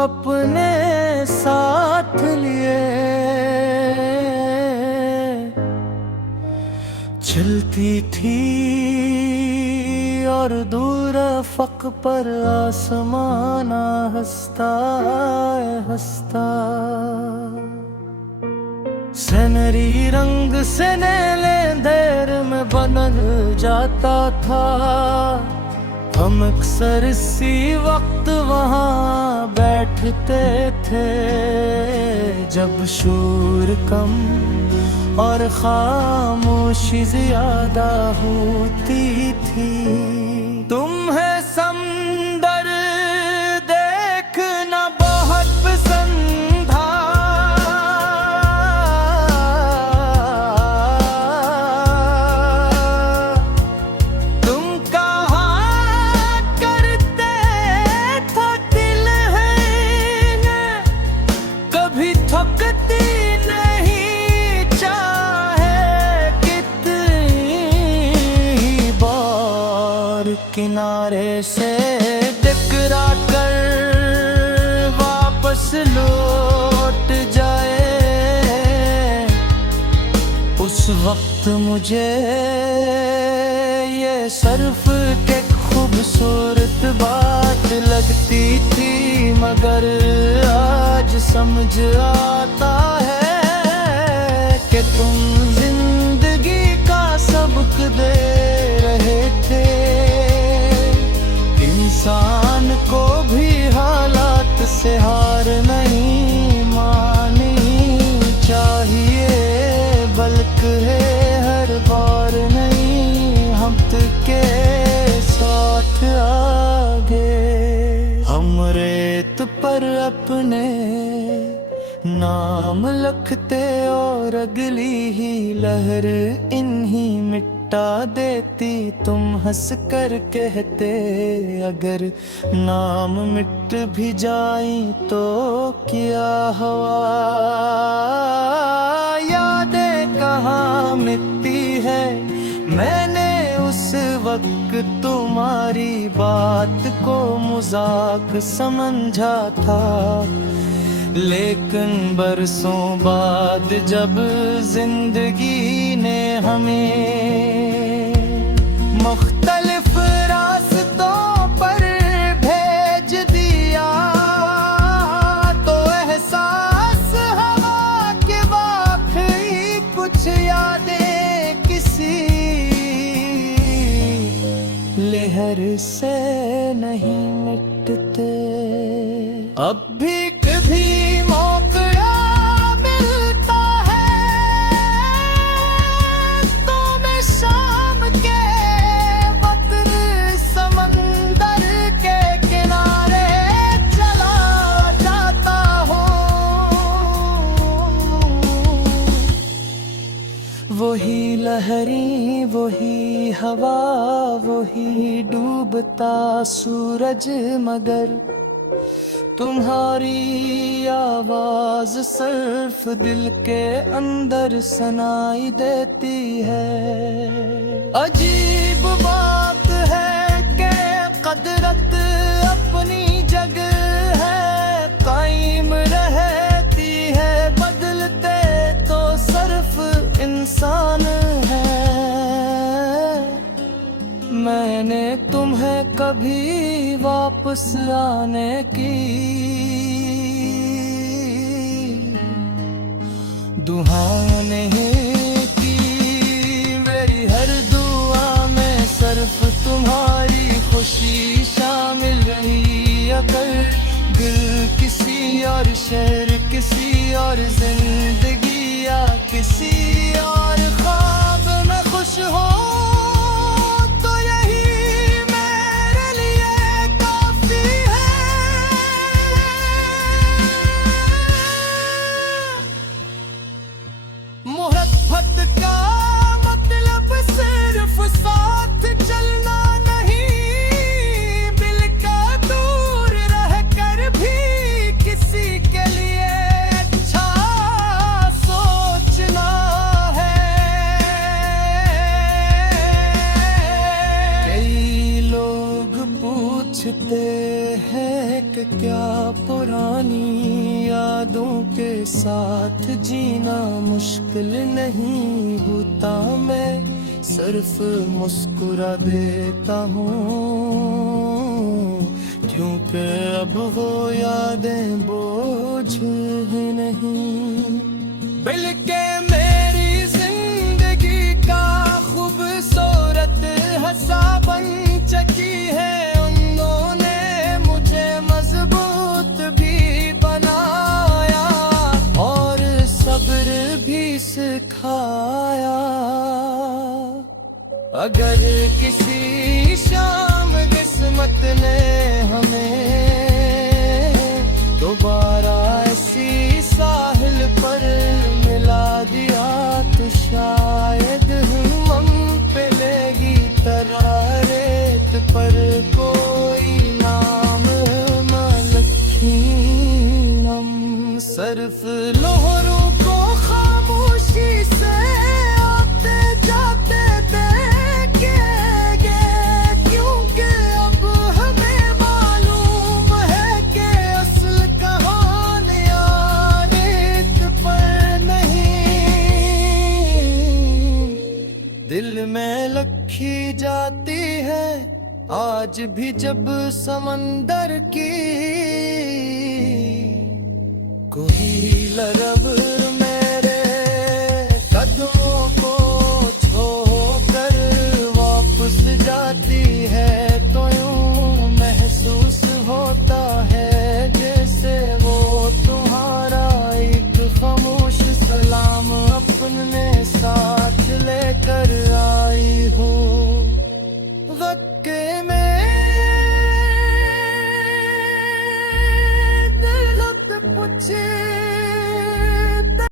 अपने साथ लिए। चलती थी और दूर अफ़क़ पर आसमाना हंसता हंसता। सनरी रंग से नैले देर में बदल जाता था। हम अक्सर इसी वक्त वहाँ बैठते थे, जब शोर कम और खामोशी ज्यादा होती थी। तुम्हें समंदर देखना बहुत पसंद था। तुम कहा करते थे दिल है कभी थकती नहीं, चाहे कितनी बार किनारे से टकरा कर वापस लौट जाए। उस वक्त मुझे ये सिर्फ एक खूबसूरत बात लगती थी, मगर आज समझ आता है कि तुम जिंदगी का सबक दे रहे थे। इंसान को भी हालात से हार नहीं माननी चाहिए, बल्कि हर बार नहीं हम के साथ आगे। हम रेत पर अपने नाम लिखते और अगली ही लहर इन्हीं मिटा देती। तुम हंस कर कहते अगर नाम मिट भी जाए तो क्या हुआ, यादें कहाँ मिटती है। मैंने उस वक्त तुम्हारी बात को मजाक समझा था, लेकिन बरसों बाद जब जिंदगी ने हमें मुख्तलिफ रास्तों पर भेज दिया, तो एहसास हुआ कि वाकई कुछ यादें किसी लहर से नहीं मिटते। अब भी कभी मौका मिलता है तो मैं शाम के वक्त समंदर के किनारे चला जाता हूँ। वही लहरें, वही हवा, वही डूबता सूरज, मगर तुम्हारी आवाज सिर्फ दिल के अंदर सुनाई देती है। अजीब बात है कि कदरत अपनी जगह है कायम रहती है, बदलते तो सिर्फ इंसान है। मैंने तुम्हें कभी वापस आने की दुआ नहीं की, मेरी हर दुआ में सिर्फ तुम्हारी खुशी शामिल रही। अगर दिल किसी और शहर, किसी और जिंदगी या किसी और ख्वाब में खुश हो, मोहब्बत का मतलब सिर्फ साथ चलना नहीं, मिलकर दूर रहकर भी किसी के लिए अच्छा सोचना है। पुरानी यादों के साथ जीना मुश्किल नहीं होता, मैं सिर्फ मुस्कुरा देता हूँ, क्योंकि अब वो यादें बोझ नहीं। बल्कि मेरी जिंदगी का खूबसूरत हंसा बन चकी है, उन्होंने मुझे मजबूत भी बनाया और सब्र भी सिखाया। अगर किसी शाम किस्मत ने हमें दोबारा ऐसी साहिल पर मिला दिया, तो शायद हम पे लेगी तरह रेत पर कोई नाम मलखी। हम सिर्फ लोहरों को खामोशी से आते जाते देखेंगे, क्योंकि अब हमें मालूम है कि असल कहानियां रेत पर नहीं, दिल में लखी जाती है आज भी जब समंदर की कोई लरब मेरे कदमों को छोकर वापस जाती है, तो यूं महसूस होता है जैसे वो तुम्हारा एक खामोश सलाम अपने साथ लेकर आई हो। वाकई में दिल अब पूछे